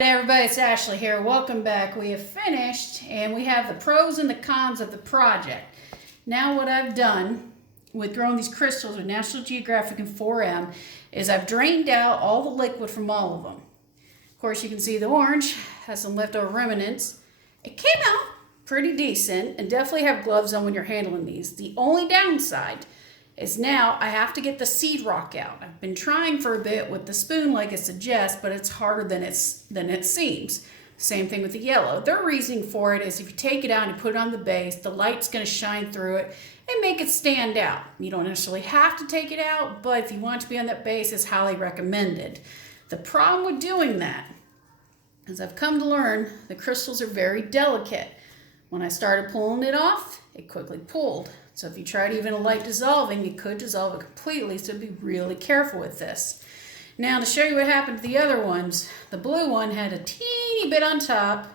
Hey everybody, it's Ashley here. Welcome back. We have finished and we have the pros and the cons of the project. Now what I've done with growing these crystals with National Geographic and 4M is I've drained out all the liquid from all of them. Of course you can see the orange has some leftover remnants. It came out pretty decent and definitely have gloves on when you're handling these. The only downside is now I have to get the seed rock out. I've been trying for a bit with the spoon like it suggests, but it's harder than it seems. Same thing with the yellow. Their reasoning for it is if you take it out and you put it on the base, the light's going to shine through it and make it stand out. You don't necessarily have to take it out, but if you want it to be on that base, it's highly recommended. The problem with doing that, as I've come to learn, the crystals are very delicate. When I started pulling it off, it quickly pulled. So if you tried even a light dissolving, you could dissolve it completely, so be really careful with this. Now to show you what happened to the other ones, the blue one had a teeny bit on top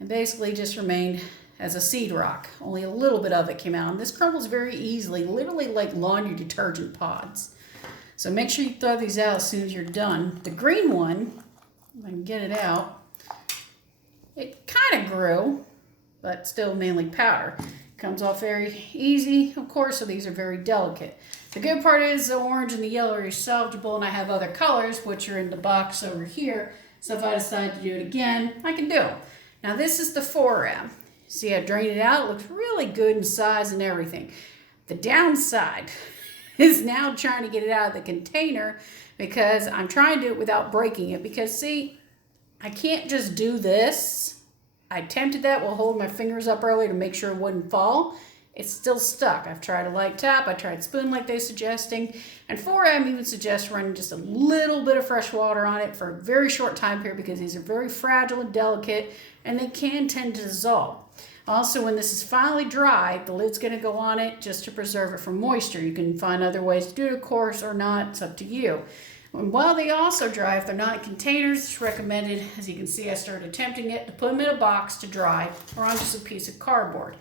and basically just remained as a seed rock. Only a little bit of it came out. And this crumbles very easily, literally like laundry detergent pods. So make sure you throw these out as soon as you're done. The green one, if I can get it out, it kind of grew, but still mainly powder. Comes off very easy, of course, so these are very delicate. The good part is the orange and the yellow are salvageable, and I have other colors, which are in the box over here. So if I decide to do it again, I can do it. Now this is the 4M. See, I drained it out. It looks really good in size and everything. The downside is now trying to get it out of the container because I'm trying to do it without breaking it. Because see, I can't just do this. I attempted that while holding my fingers up earlier to make sure it wouldn't fall. It's still stuck. I've tried a light tap. I tried spoon like they're suggesting. And 4M even suggests running just a little bit of fresh water on it for a very short time period because these are very fragile and delicate and they can tend to dissolve. Also, when this is finally dry, the lid's going to go on it just to preserve it from moisture. You can find other ways to do it, of course, or not. It's up to you. And while they also dry, if they're not in containers, it's recommended, as you can see, I started attempting it, to put them in a box to dry or on just a piece of cardboard.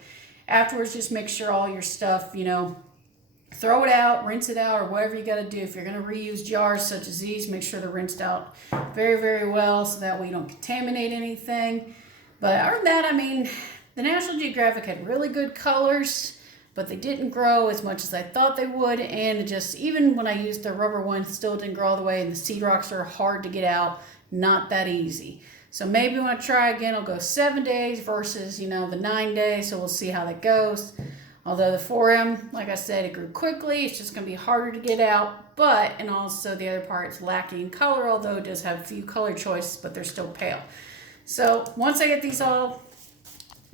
Afterwards, just make sure all your stuff, throw it out, rinse it out, or whatever you got to do. If you're going to reuse jars such as these, make sure they're rinsed out very, very well so that way you don't contaminate anything. But other than that, the National Geographic had really good colors, but they didn't grow as much as I thought they would, and it just, even when I used the rubber one, still didn't grow all the way, and the seed rocks are hard to get out, not that easy. So maybe when I try again, I'll go 7 days versus, the 9 days, so we'll see how that goes. Although the 4M, like I said, it grew quickly, it's just going to be harder to get out, and also the other part is lacking in color, although it does have a few color choices, but they're still pale. So once I get these all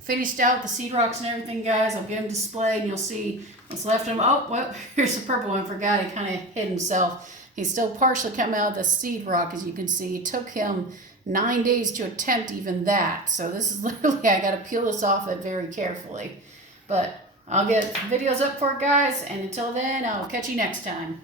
finished out with the seed rocks and everything, guys, I'll get them displayed and you'll see what's left of them. Oh, well, here's the purple one. Forgot, he kind of hid himself. He's still partially come out of the seed rock, as you can see. It took him 9 days to attempt even that. So this is literally, I got to peel this off it very carefully. But I'll get videos up for it, guys, and until then, I'll catch you next time.